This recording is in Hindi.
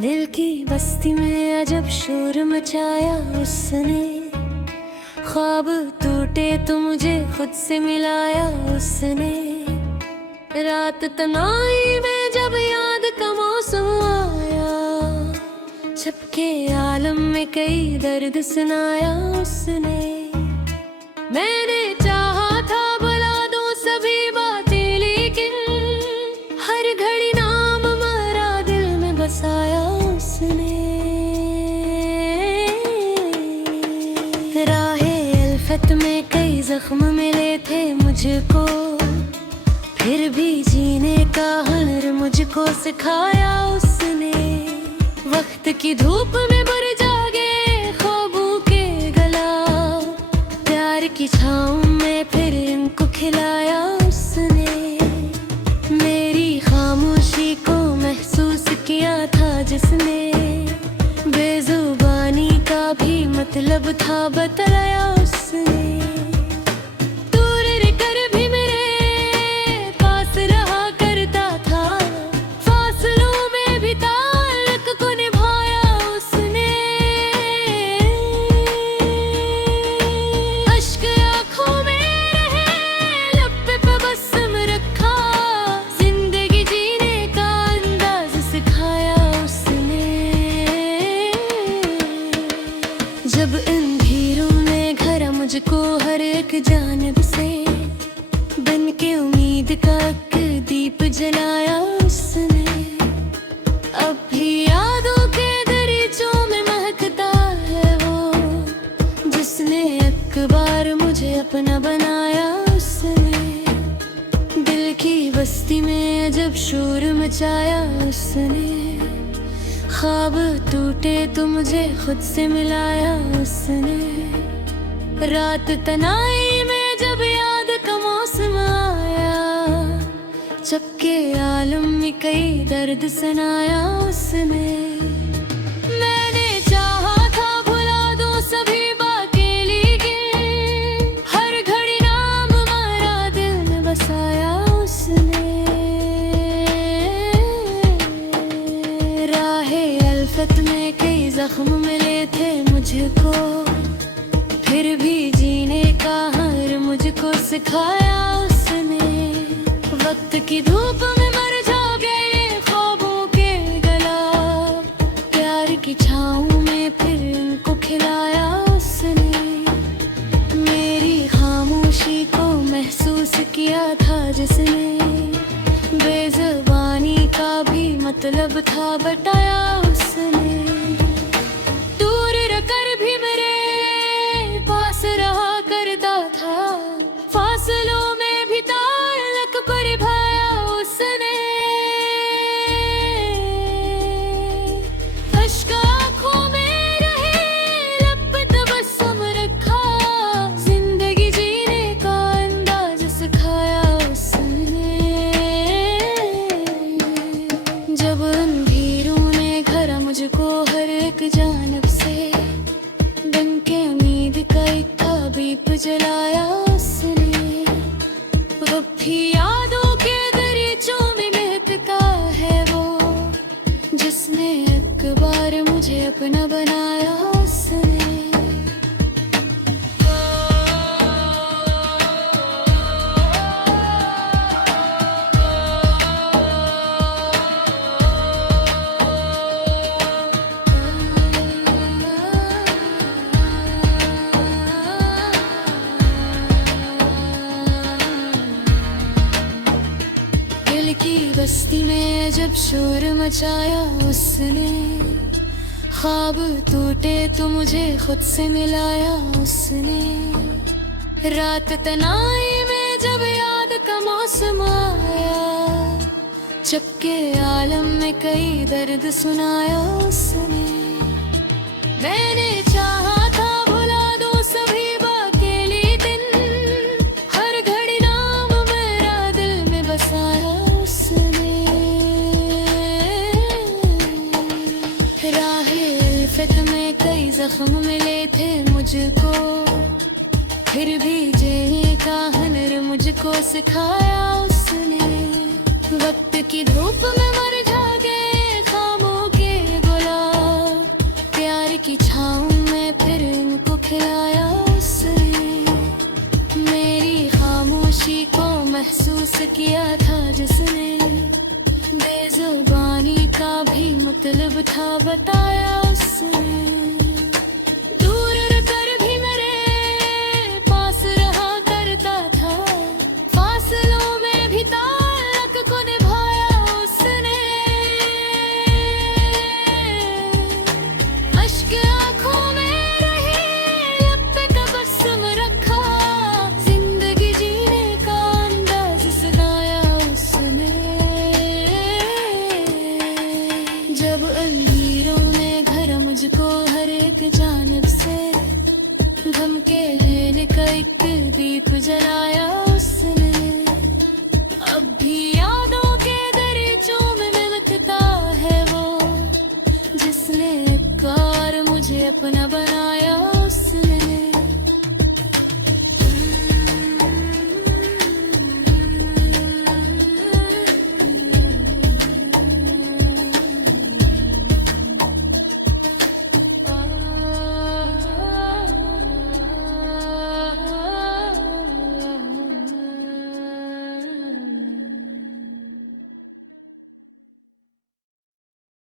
दिल की बस्ती में अजब शोर मचाया उसने, ख्वाब टूटे तो मुझे खुद से मिलाया उसने। रात तन्हाई में जब याद का मौसम आया, छपके आलम में कई दर्द सुनाया उसने। मैंने चाहा था बुला दूं सभी बातें, लेकिन हर घड़ी नाम मेरा दिल में बसाया उसने। राहे अल्फत में कई जख्म मिले थे मुझको, फिर भी जीने का हुनर मुझको सिखाया उसने। वक्त की धूप में बुर जागे ख्वाबों के गला, प्यार की छाँव में फिर इनको खिलाया उसने। मेरी खामोशी को महसूस किया था जिसने, बेजुबानी का भी मतलब था बतलाया उसने। दूर रहकर भी मेरे पास रहा करता था, फासलों में भी ताल्लुक को निभाया उसने। अश्क आँखों में रहे, लब पे तबस्सुम रखा, जिंदगी जीने का अंदाज सिखाया उसने। जब इन भीड़ों में घरा मुझको हर एक जानिब से, बन के उम्मीद का एक दीप जलाया उसने। अब भी यादों के दरीचों में महकता है वो, जिसने एक बार मुझे अपना बनाया उसने। दिल की बस्ती में अजब शोर मचाया उसने, ख्वाब टूटे तो मुझे खुद से मिलाया उसने। रात तन्हाई में जब याद का मौसम आया, चपके आलम में कई दर्द सुनाया उसने। मैंने चाहा था भुला दूं सभी बातें, लेकिन हर घड़ी नाम मेरा दिल में बसाया उसने। राहे अल्फत में कई जख्म मिले थे मुझको, फिर भी जीने का हुनर मुझको सिखाया उसने। वक्त की धूप में मर जाओगे ख्वाबों के गला, प्यार की छाँव में फिर इनको खिलाया उसने। मेरी खामोशी को महसूस किया था जिसने, बेजुबानी का भी मतलब था बताया उसने। दूर रहकर भी मेरे पास रहा करता था, फासलों में भी ताल्लुक को निभाया उसने। अश्क आँखों में रहे, लब पे तबस्सुम रखा, जिंदगी जीने का अंदाज सिखाया उसने। जब अंधेरों ने घरा मुझको हर एक जानिब से, बन के उम्मीद का एक दीप जलाया उसने। अब भी यादों के दरीचों में महकता है वो, जिसने एक बार मुझे अपना बनाया उसने। दिल की बस्ती में जब शोर मचाया उसने, ख्वाब टूटे तो मुझे खुद से मिलाया उसने। रात तन्हाई में जब याद का मौसम आया, चपके आलम में कई दर्द सुनाया उसने। मैंने चाहा था भुला दूं सभी बातें, लेकिन हर घड़ी नाम मेरा दिल में बसाया उसने। राहे अल्फत में कई जख्म मिले थे मुझको, फिर भी जीने का हुनर मुझको सिखाया उसने। वक्त की धूप में मर जागे खामों के मतलब था बताया उसने। दूर रहकर भी मेरे पास रहा करता था, फासलों में भी ताल्लुक को निभाया उसने। अश्क आंखों में रहे, लब पे तबस्सुम रखा, जिंदगी जीने का अंदाज सुनाया उसने। जब अंधेरों ने घर मुझको हर एक जानिब से, धमके रहने का एक दीप जलाया उसने। अब भी यादों के दरीचों में मिलता है वो, जिसने एक बार मुझे अपना बना